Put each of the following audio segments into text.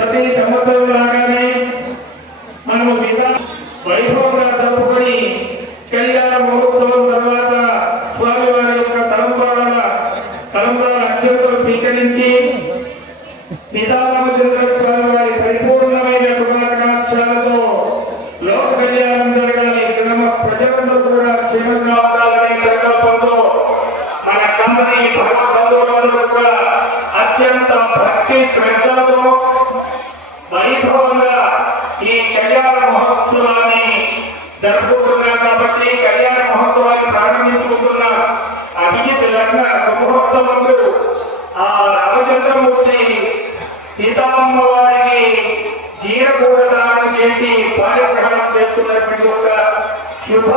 ప్రతి సంవత్సరం లాగానే మనము విధా వైభవంగా జరుపుకొని కళ్యాణ మహోత్సవం తర్వాత స్వామివారి యొక్క తలంబాల తలంబాల అక్షంతలు స్వీకరించి సీతారామచంద్ర స్వామి వారి పరిపూర్ణమైన కృపాకటాక్షాలతో లోక కళ్యాణం జరగాలి గ్రామ ప్రజలందరూ కూడా క్షేమంగా ఉండాలనే సంకల్పంతో మన కాలనీ భగవద్బంధువులందరూ కూడా అత్యంత భక్తి శ్రద్ధలతో వైభవంగా ఈ కళ్యాణ మహోత్సవాన్ని జరుపుకుంటున్నాం కాబట్టి కళ్యాణ మహోత్సవాన్ని ప్రారంభించుకుంటున్న అభిజిత్ లగ్న ముహూర్తం ముందు ఆ రామచంద్రమూర్తి సీతామ్మ వారికి జీరకూడదానం చేసి పారిగ్రహణం చేస్తున్నటువంటి ఒక శుభ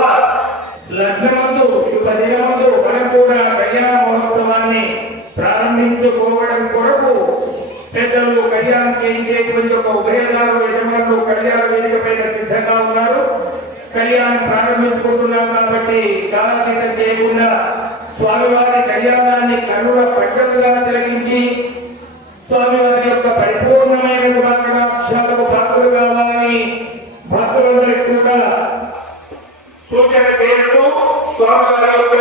లగ్నమందు శుభ దినమందు మనం కూడా కళ్యాణ మహోత్సవాన్ని ప్రారంభించుకోవడం కూడా పెద్దలు కళ్యాణం చేయించేటువంటి ఒక ఉభయదారు యజమానులు కళ్యాణ వేదిక పైన సిద్ధంగా ఉన్నారు. కళ్యాణం ప్రారంభించుకుంటున్నాం కాబట్టి కాలతీతం చేయకుండా స్వామివారి కళ్యాణాన్ని కన్నుల పట్టణంగా తొలగించి స్వామివారి యొక్క పరిపూర్ణమైన గుణాక్షాలకు పాత్రలు కావాలని భక్తులందరికీ కూడా సూచన చేయడం స్వామివారి యొక్క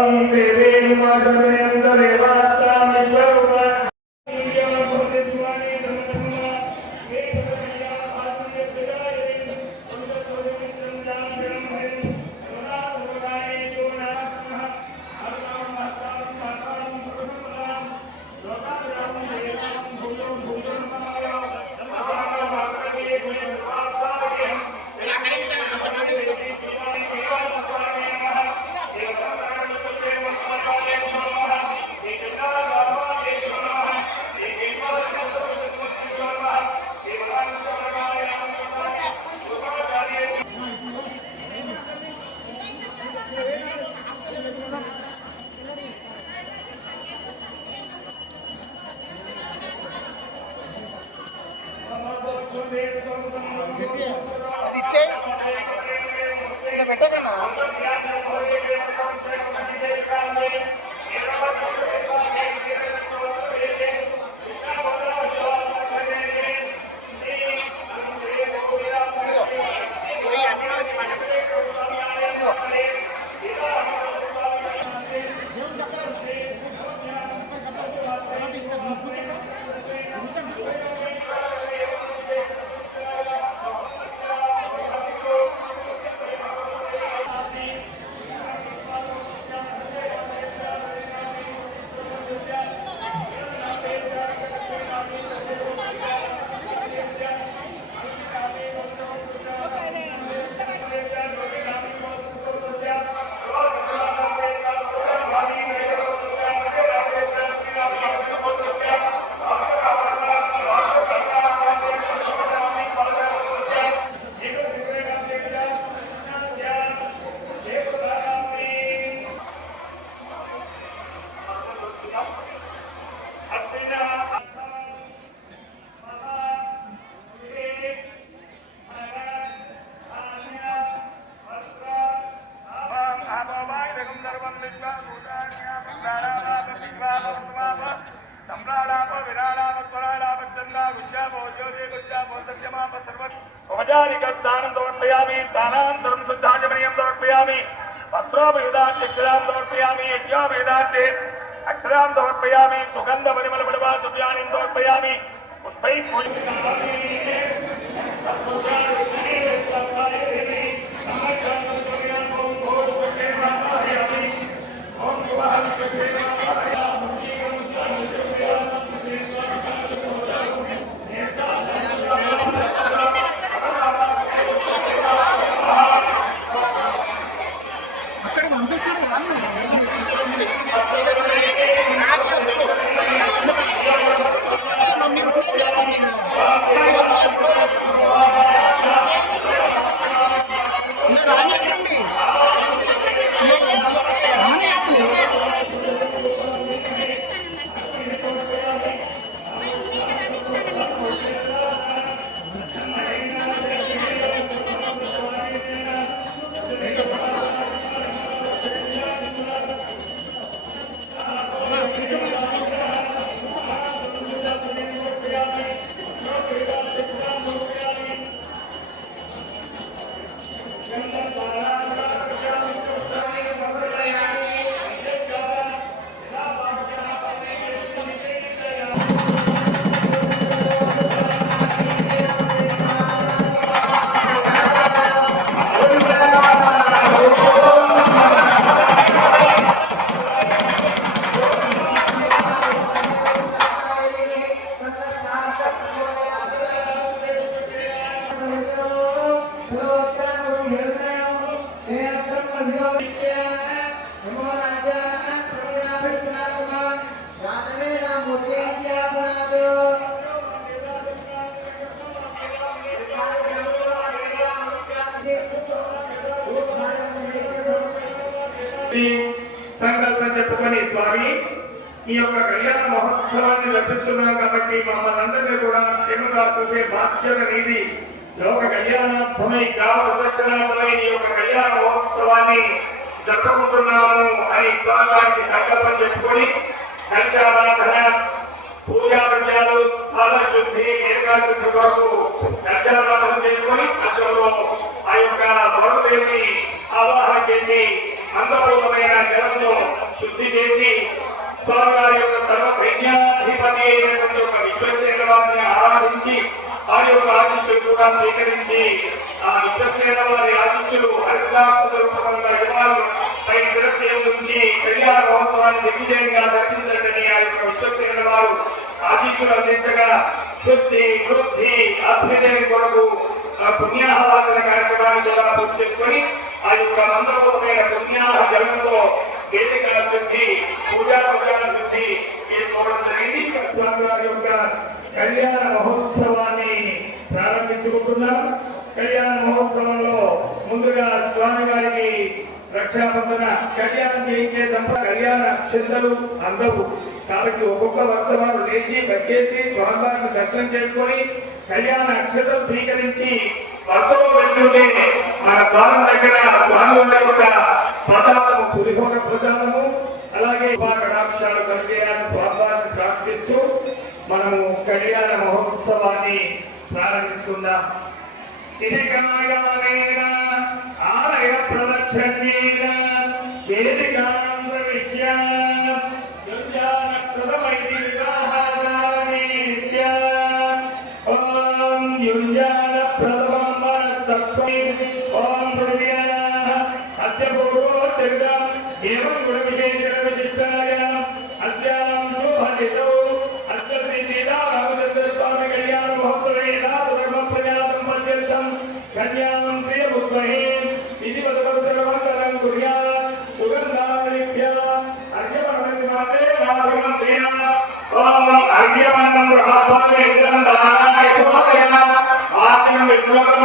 ఓం దేవేన ఉపచారికస్నానం సమర్పయామి స్నానానంతరం శుద్ధాచమనీయం సమర్పయామి వస్త్రోపయుధాన్ని అక్షరాం సమర్పయామి యజ్ఞోపయుధాన్ని అక్షరాం సమర్పయామి సుగంధ పరిమళ పడవా దువ్యాన్ని చేసి సంకల్పం చెప్పుకొని స్వామి ఈ యొక్క కళ్యాణ మహోత్సవాన్ని లభిస్తున్నాం కాబట్టి మమ్మల్ని అందరినీ కూడా క్షేమగా చూసే బాధ్యత నీది లోక కళ్యాణార్థమై గ్రామ ఈ యొక్క కళ్యాణ మహోత్సవాన్ని జరుపుకుంటున్నాము అని స్వామివారికి సంకల్పం చెప్పుకొని కళ్యాణాధన పూజా విద్యాలు స్థాన శుద్ధి ఏకాశుద్ధి కొరకు కళ్యాణాధన చేసుకొని అసలు ఆ యొక్క మరుదేవి ఆవాహన చేసి అంతపూర్ణమైన జలంతో శుద్ధి చేసి స్వామివారి యొక్క సర్వ సైన్యాధిపతి అయినటువంటి ఒక విశ్వసేన వారిని ఆరాధించి వారి యొక్క ఆశిష్యులు కూడా స్వీకరించి ఆ విశ్వసేన వారి ఆశీస్సులు హరితాత్మకంగా యువాలు పై తిరుపతి నుంచి కళ్యాణ మహోత్సవాన్ని దిగ్విజయంగా దర్శించండి ఆ యొక్క విశ్వసేన వారు ఆశిష్యులు అందించగా శుద్ధి వృద్ధి అభ్యుదయం కొరకు పుణ్యాహవాదన కార్యక్రమాన్ని కూడా పూర్తి చేసుకొని ఆ యొక్క మంత్రపూర్వమైన పుణ్యాహ జలంతో వేదికల సిద్ధి పూజా ప్రచార సిద్ధి చేసుకోవడం జరిగింది. ఇక్కడ స్వామివారి యొక్క కళ్యాణ మహోత్సవాన్ని ప్రారంభించుకుంటున్నాం కళ్యాణ మహోత్సవంలో ముందుగా స్వామి వారికి రక్షాబంధన కళ్యాణం చేయించే తప్ప కళ్యాణ చింతలు అందవు కాబట్టి ఒక్కొక్క వరుస వారు లేచి వచ్చేసి స్వామివారిని దర్శనం చేసుకొని కళ్యాణ అక్షతలు స్వీకరించి వరుసలో వెళ్తుంటే మన ద్వారం దగ్గర స్వామివారి యొక్క ప్రసాదము పులిహోర ప్రసాదము అలాగే కటాక్షాలు కలిగేయాలని స్వామివారిని ప్రార్థిస్తూ మనము కళ్యాణ మహోత్సవాన్ని ప్రారంభిస్తున్నాం. తిరిగాయానేన ఆలయ ప్రదక్షిణేన పూర్వో తిరుగ ఏవం గుణ విశేషణ విశిష్టాయ అస్యాం శుభదితౌ అస్య శ్రీ సీతారామచంద్ర స్వామి కళ్యాణ మహోత్సవే ధర్మ ప్రజాతం పర్యంతం. కన్యాం ప్రియముద్మహే ఇది వదవసరమంతరం కుర్యాత్ సుగంధాదిభ్య అర్ఘ్యమనమిమాతే నాభిమంత్రియ ఓం అర్ఘ్యమన్నం రహాత్మనే చందానాయ శుభకయ ఆత్మ విద్వకం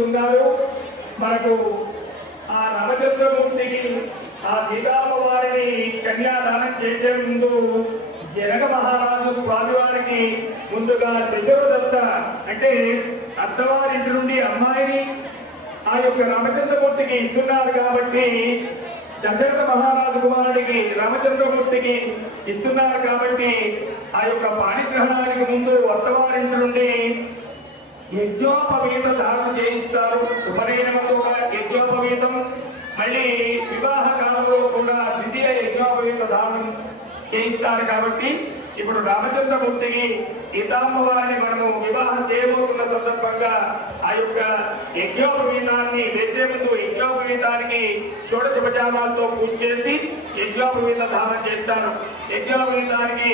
చేయిస్తున్నారు మనకు ఆ రామచంద్రమూర్తికి ఆ సీతామ్మవారిని కన్యాదానం చేసే ముందు జనక మహారాజు స్వామివారికి ముందుగా దశరథ అంటే అత్తవారింటి నుండి అమ్మాయిని ఆ యొక్క రామచంద్రమూర్తికి ఇస్తున్నారు కాబట్టి దశరథ మహారాజు కుమారుడికి రామచంద్రమూర్తికి ఇస్తున్నారు కాబట్టి ఆ యొక్క పాణిగ్రహణానికి ముందు అత్తవారింటి నుండి యజ్ఞోపవీత ధారణ చేయిస్తారు ఉపనయనంలో కూడా యజ్ఞోపవీతం. మళ్ళీ వివాహ కాలంలో కూడా ద్వితీయ యజ్ఞోపవీత ధారణం చేయిస్తారు కాబట్టి ఇప్పుడు రామచంద్రమూర్తికి సీతామ్మ మనము వివాహం చేయబోతున్న సందర్భంగా ఆ యొక్క యజ్ఞోపవీతాన్ని వేసే ముందు యజ్ఞోపవీతానికి షోడశోపచారాలతో పూజ చేసి యజ్ఞోపవీత ధారణ చేస్తారు. యజ్ఞోపవీతానికి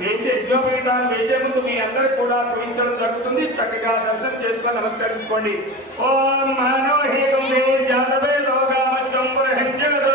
వేసే యజ్ఞోపవీతాన్ని వేసే ముందు మీ అందరికి కూడా పూజించడం జరుగుతుంది. చక్కగా దర్శనం చేసుకొని నమస్కరించుకోండి. ఓం మానవహేతం జాతవే లోకామత్యం పురహంజగదు